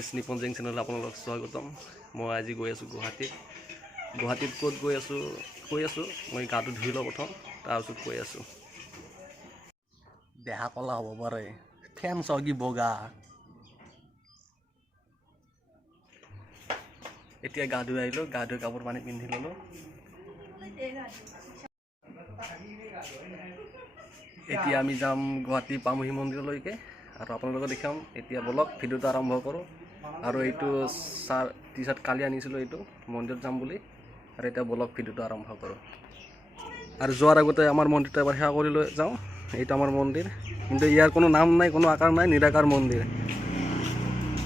Guys Nipon জেং চেনেলত আপোনালোক স্বাগতম। মই আজি গৈ আছোঁ গুৱাহাটীত ক'ত গৈ আছোঁ মই গাটো ধুই লওঁ প্ৰথম, তাৰপিছত কৈ আছোঁ। দেহা কলা হ'ব পাৰে, ফেন চগি বগা। এতিয়া গা ধুই আহিলোঁ, গা ধুই কাপোৰ পানী পিন্ধি ল'লোঁ। এতিয়া আমি যাম গুৱাহাটী পামহি মন্দিৰলৈকে আৰু আপোনালোকক দেখাম। এতিয়া বলক ভিডিঅ'টো আৰম্ভ কৰোঁ। আৰু এইটো টি চাৰ্ট কালি আনিছিলোঁ, এইটো মন্দিৰত যাম বুলি। আৰু এতিয়া বলক ভিডিঅ'টো আৰম্ভ কৰোঁ। আৰু যোৱাৰ আগতে আমাৰ মন্দিৰটো এবাৰ সেৱা কৰি লৈ যাওঁ। এইটো আমাৰ মন্দিৰ, কিন্তু ইয়াৰ কোনো নাম নাই, কোনো আকাৰ নাই, নিৰাকাৰ মন্দিৰ।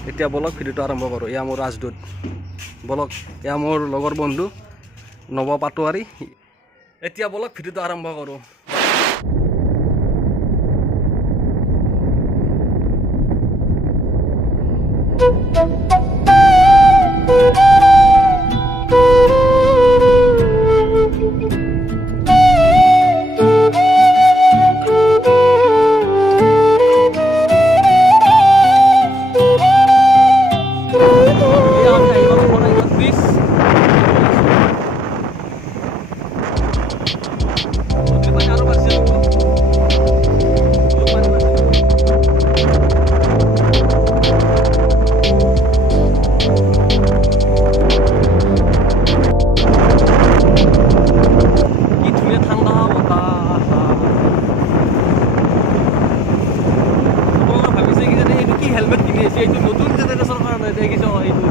এতিয়া বলক ভিডিঅ'টো আৰম্ভ কৰোঁ। এয়া মোৰ ৰাজদূত, বলক। এয়া মোৰ লগৰ বন্ধু নৱ পাটোৱাৰী। এতিয়া বলক ভিডিঅ'টো আৰম্ভ কৰোঁ। হেলমেট কিনি আছে, এইটো নতুন জেনেৰেশ্যনৰ কাৰণে দেখিছ, এইটো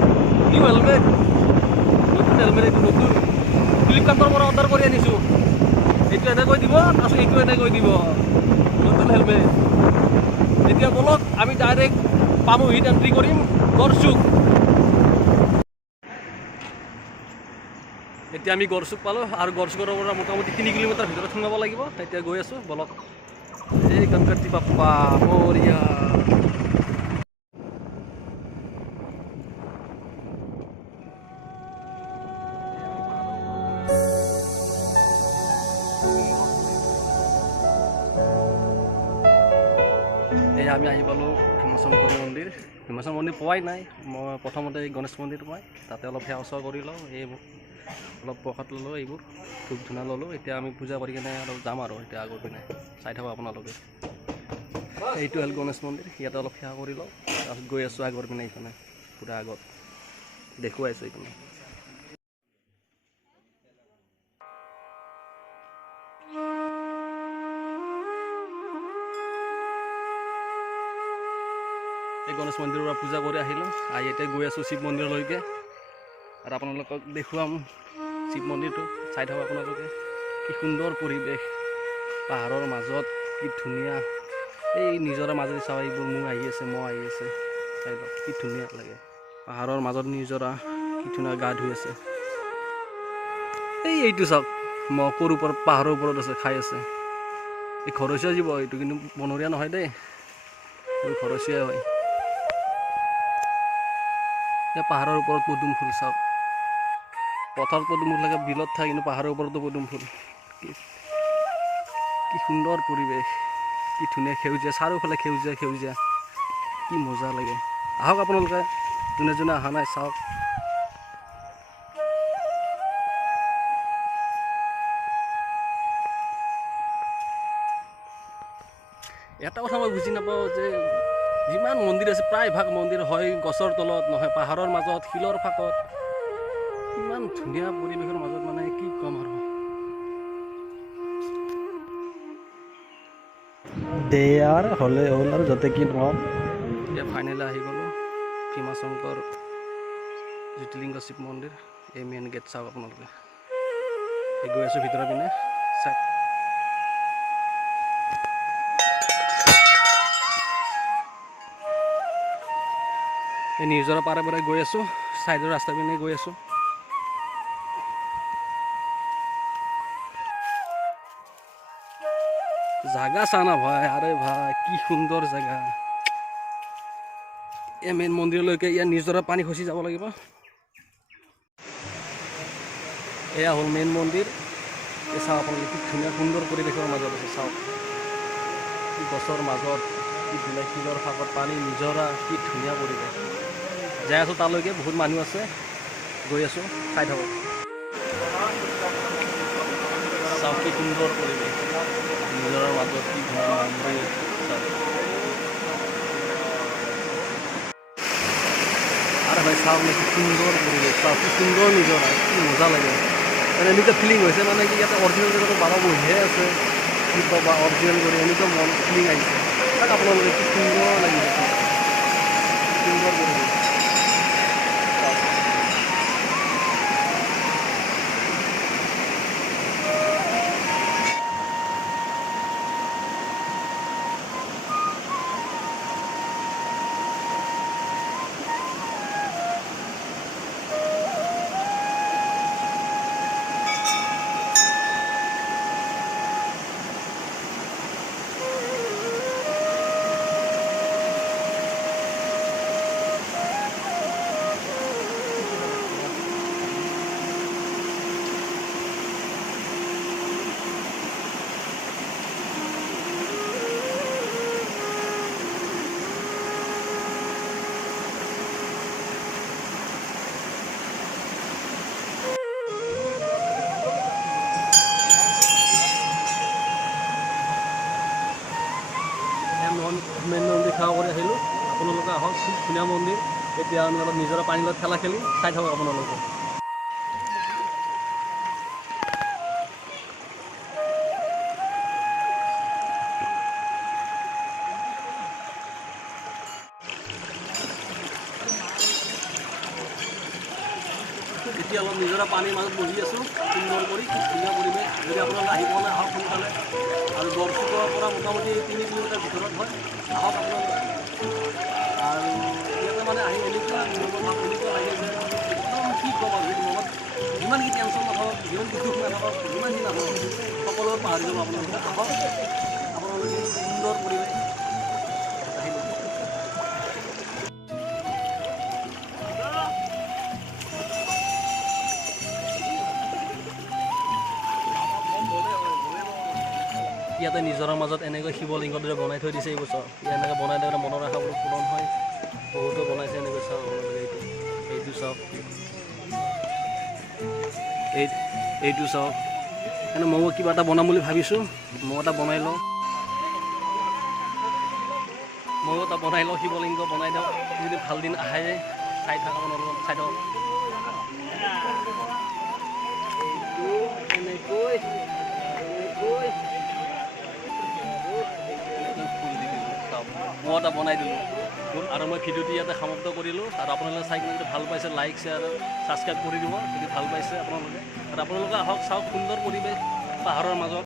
নিউ হেলমেট, নতুন হেলমেট, এইটো নতুন ফ্লিপকাৰ্টৰ পৰা অৰ্ডাৰ কৰি আনিছোঁ। এইটো এনেকৈ দিব, তাৰপিছত এইটো এনেকৈ দিব, নতুন হেলমেট। এতিয়া বলক আমি ডাইৰেক্ট পামহিত এণ্ট্ৰি কৰিম, গড়চুক। এতিয়া আমি গড়চুক পালোঁ আৰু গড়চুকৰ পৰা মোটামুটি 3 কিলোমিটাৰ ভিতৰত সোমাব লাগিব। এতিয়া গৈ আছোঁ, বলক। এই গণপতি বাপ্পা মৰিয়া। এই আমি আহি পালোঁ ভীমাশংকৰ মন্দিৰ। ভীমাশংকৰ মন্দিৰ পোৱাই নাই, মই প্ৰথমতে গণেশ মন্দিৰ পাই তাতে অলপ সেৱা চেৱা কৰি লওঁ। এই অলপ প্ৰসাদ ল'লোঁ, এইবোৰ ধূপ ধূনা ল'লোঁ। এতিয়া আমি পূজা কৰি কিনে আৰু যাম আৰু এতিয়া আগৰ পিনে চাই থাকক আপোনালোকে। এইটো হ'ল গণেশ মন্দিৰ, ইয়াতে অলপ সেৱা কৰি লওঁ, তাৰপিছত গৈ আছোঁ আগৰ পিনে, এইপিনে পূৰা আগত দেখুৱাইছোঁ এইপিনে। এই গণেশ মন্দিৰৰ পৰা পূজা কৰি আহিলোঁ, আহি এতিয়া গৈ আছোঁ শিৱ মন্দিৰলৈকে। আৰু আপোনালোকক দেখুৱাম শিৱ মন্দিৰটো, চাই থাকক আপোনালোকে। কি সুন্দৰ পৰিৱেশ, পাহাৰৰ মাজত, কি ধুনীয়া। এই নিজৰা মাজেদি চাওঁ, এইবোৰ মহ আহি আছে, চাই লওক কি ধুনীয়া লাগে। পাহাৰৰ মাজত নিজৰা, কি ধুনীয়া গা ধুই আছে। এইটো চাওক, মহৰ ওপৰত, পাহাৰৰ ওপৰত আছে, খাই আছে। এই ঘৰচীয়া জীৱ এইটো, কিন্তু বনৰীয়া নহয় দেই, এইটো ঘৰচীয়া হয়। এতিয়া পাহাৰৰ ওপৰত পদুম ফুল চাওক, পথাৰত পদুম ফুল থাকে, বিলত থাকে, কিন্তু পাহাৰৰ ওপৰতো পদুম ফুল। কি সুন্দৰ পৰিৱেশ, কি ধুনীয়া সেউজীয়া, চাৰিওফালে সেউজীয়া, কি মজা লাগে। আহক আপোনালোকে, যোনে যোনে অহা নাই চাওক। এটা কথা মই বুজি নাপাওঁ যে যিমান মন্দিৰ আছে, প্ৰায়ভাগ মন্দিৰ হয় গছৰ তলত, নহয় পাহাৰৰ মাজত, শিলৰ ফাঁকত। ইমান ধুনীয়া পৰিৱেশৰ মাজত, মানে কি ক'ম আৰু। দেয়াৰ হ'ল আৰু য'তে কি নহওক। এতিয়া ফাইনেলি আহি গ'লোঁ ভীমাশংকৰ জ্যোতিৰ্লিংগ শিৱ মন্দিৰ। এই মেইন গেট চাওক আপোনালোকে। গৈ আছোঁ ভিতৰৰ পিনে, চাওক। এই নিজৰা পাৰে পাৰে গৈ আছোঁ, চাইডৰ ৰাস্তা পিনে গৈ আছোঁ। জাগা চানা ভাই, আৰে ভাই কি সুন্দৰ জাগা। এই মেইন মন্দিৰলৈকে ইয়াৰ নিজৰা পানী খচি যাব লাগিব। এয়া হ'ল মেইন মন্দিৰ। চাওক আপোনালোকে কি ধুনীয়া সুন্দৰ পৰিৱেশৰ মাজত আছে, চাওক কি গছৰ মাজত, কি ধুনীয়া শিলৰ ফাঁকত পানী, নিজৰা, কি ধুনীয়া পৰিৱেশ। যাই আছোঁ তালৈকে, বহুত মানুহ আছে, গৈ আছোঁ, চাই থাকক। চাওক কি সুন্দৰ পৰিৱেশ, নিজৰাৰ মাজত কি ধুনীয়া মন্দিৰ। আৰু ভাই চাওক কি সুন্দৰ পৰিৱেশ, চাওক কি সুন্দৰ নিজৰা, কি মজা লাগে। মানে এনেকুৱা ফিলিং হৈছে মানে কি ইয়াতে অৰিজিনেল জেগাটো বাবা বহিয়ে আছে, কি ক'বা অৰিজিনেল কৰি এনেকুৱা মন ফিলিং আহিছে। তাক আপোনালোকে কি সুন্দৰ লাগিছে, সুন্দৰ পৰিৱেশ। মেইন মন্দিৰ সেৱা কৰি আহিলোঁ। আপোনালোকে আহক, খুব ধুনীয়া মন্দিৰ। এতিয়া আমি অলপ নিজৰা পানীৰ লগত খেলা খেলি চাই থাকক আপোনালোকে। এতিয়া অলপ নিজৰা পানীৰ মাজত বহি আছোঁ, সুন্দৰ কৰি, খুব ধুনীয়া পৰিৱেশ। যদি আপোনালোকে আহি পোৱা নাই আহক সোনকালে। আৰু গড়চুকৰ পৰা মোটামুটি 3 কিলোমিটাৰ ভিতৰত হয়, আহক আপোনালোকে। আৰু ইয়াতে মানে আহি এনেকুৱা এনেকুৱা লাগে যে একদম কি ক'ম আৰু সেইটো মনত যিমান কি টেনশ্যন নাথাকক, যিমান কি দুখ নাথাকক, যিমান কি নাথাকক, সকলোবোৰ পাহৰি যাব আপোনালোকে। আহক আপোনালোকে, সুন্দৰ পৰিৱেশ আহিব। ইয়াতে নিজৰাৰ মাজত এনেকৈ শিৱলিংগৰ দৰে বনাই থৈ দিছে এইবোৰ চাওক। এনেকৈ বনাই দিলে মনৰ আশাবোৰ পূৰণ হয়। বহুতো বনাইছে এনেকৈ চাওক আপোনালোকে। এইটো চাওক, এইটো চাওক। এনে ময়ো কিবা এটা বনাম বুলি ভাবিছোঁ, ময়ো এটা বনাই লওঁ। শিৱলিংগ বনাই দিওঁ। যদি ভাল দিন আহে চাই থাকক আপোনালোকে, চাই থাকক। এনেকৈ মই এটা বনাই দিলোঁ আৰু মই ভিডিঅ'টো ইয়াতে সমাপ্ত কৰিলোঁ। আৰু আপোনালোকে চাই কিনে যদি ভাল পাইছে লাইক শ্বেয়াৰ ছাবস্ক্ৰাইব কৰি দিব যদি ভাল পাইছে আপোনালোকে। আৰু আপোনালোকে আহক, চাওক সুন্দৰ পৰিৱেশ পাহাৰৰ মাজত।